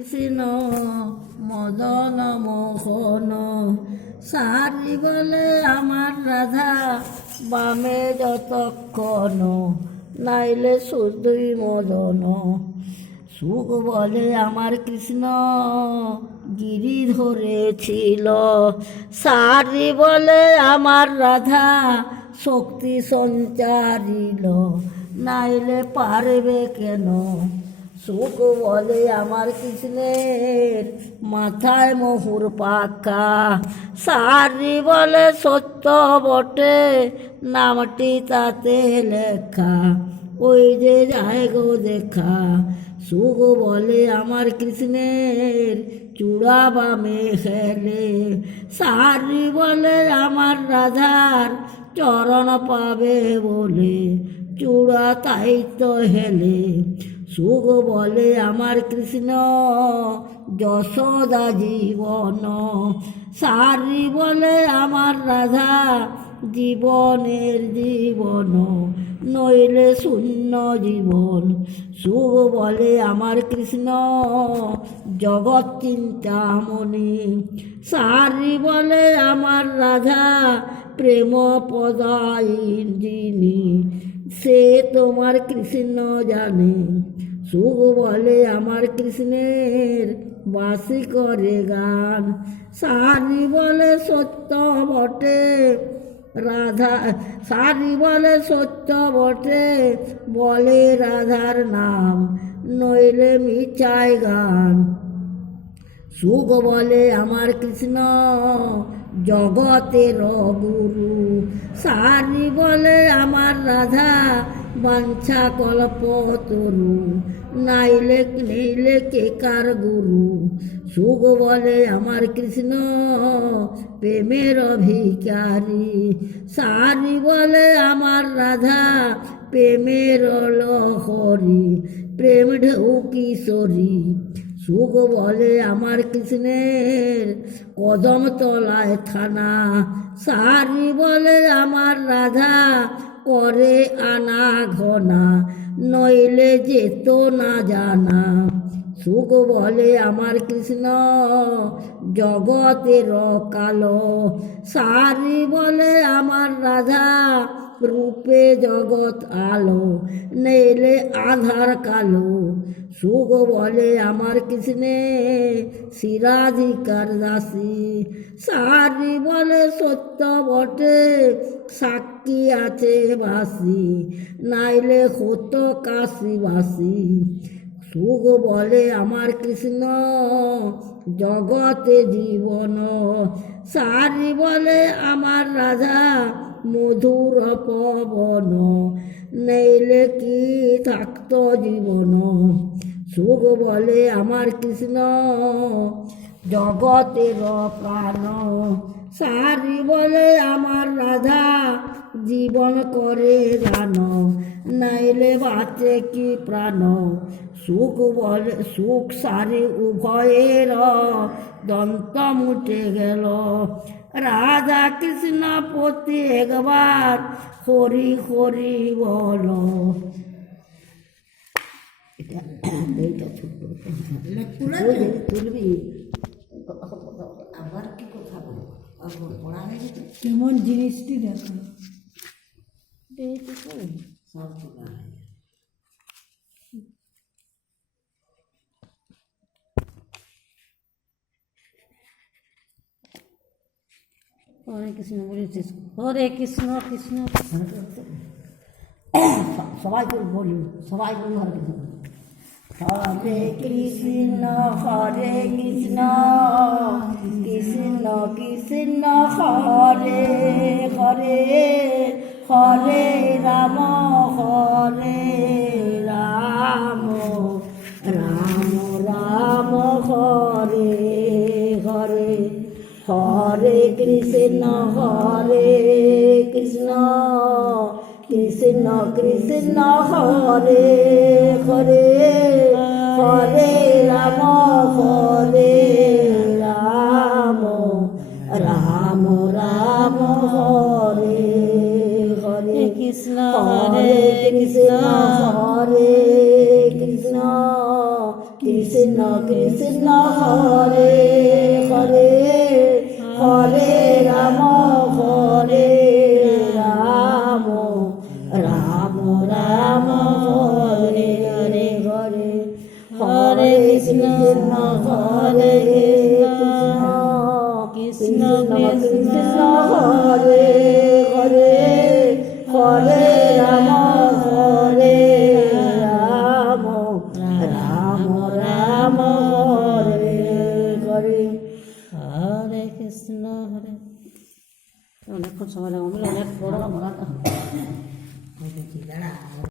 কৃষ্ণ মদন মোহন সারি বলে আমার রাধা বামে যতক্ষণ নাইলে শুধুই মদন সুখ বলে আমার কৃষ্ণ গিরি ধরেছিল সারি বলে আমার রাধা শক্তি সঞ্চারিল নাইলে পারবে কেন সুখ বলে আমার কৃষ্ণের মাথায় মোহর পাখা সারি বলে সত্য বটে নামটি তাতে লেখা ওই যে যায় গো দেখা সুখ বলে আমার কৃষ্ণের চূড়া বামে হেলে সারি বলে আমার রাধার চরণ পাবে বলে চূড়া তাই তো হেলে সুখ বলে আমার কৃষ্ণ যশোদা জীবন সারি বলে আমার রাধা জীবনের জীবন নইলে শূন্য জীবন সুখ বলে আমার কৃষ্ণ জগৎ চিন্তামণি সারি বলে আমার রাধা প্রেম পদায়িনী সে তোমার কৃষ্ণ জানে সুখ বলে আমার কৃষ্ণের বাসি করে গান সারি বলে সত্য বটে রাধা সারি বলে সত্য বটে বলে রাধার নাম নইলে মিছায় গান সুখ বলে আমার কৃষ্ণ জগতের গুরু সারি বলে আমার রাধা বাঞ্ছা কল্প তরু নাইলে নিলে কেকার গুরু সুখ বলে আমার কৃষ্ণ প্রেমের ভিখারি সারি বলে আমার রাধা প্রেমের লহরি প্রেম ঢেউ কিশোরী সুখ বলে আমার কৃষ্ণের কদম তলায় থানা সারি বলে আমার রাধা করে আনা ঘনা নইলে যেত না জানা সুখ বলে আমার কৃষ্ণ জগতের কালো সারি বলে আমার রাধা রূপে জগৎ আলো নইলে আধার কালো সুখ বলে আমার কৃষ্ণে শিরাধিকার দাসী সারি বলে সত্য বটে সাক্ষী আছে বাসি নাইলে হতো কাশিবাসী সুখ বলে আমার কৃষ্ণ জগতে জীবন সারি বলে আমার রাধা মধুর পবন নইলে কি থাকত জীবন সুখ বলে আমার কৃষ্ণ জগতের প্রাণ সারি বলে আমার রাধা জীবন করে জান নাইলে বাঁচে কি প্রাণ সুখ বলে সুখ সারি উভয়ের দন্ত মুটে গেল রাধা কৃষ্ণ প্রতি একবার হরি হরি বল তুলবি আবার কি কথা বল পড়া হয়ে গেছে কেমন জিনিসটি দেখো সব তোলা হয় হরে কৃষ্ণ বলেছিস হরে কৃষ্ণ কৃষ্ণ সবাই বলি সবাই বলি হরে কৃষ্ণ হরে কৃষ্ণ কৃষ্ণ কৃষ্ণ হরে হরে হরে রাম হরে রাম রাম রাম হরে হরে হরে কৃষ্ণ কৃষ্ণ কৃষ্ণ হরে হরে হরে রাম রাম রাম হরে হরে কৃষ্ণ হরে কৃষ্ণ হরে কৃষ্ণ কৃষ্ণ কৃষ্ণ কৃষ্ণ হরে হরে হরে রাম হরে রাম রাম রাম হরে হরে হরে হরে কৃষ্ণ হরে কৃষ্ণ কৃষ্ণ হরে হরে হরে রাম হরে রাম রাম রাম হরে হরে হরে কৃষ্ণ হরে অনেকক্ষণ সময় লাগবে অনেক বড় আমরা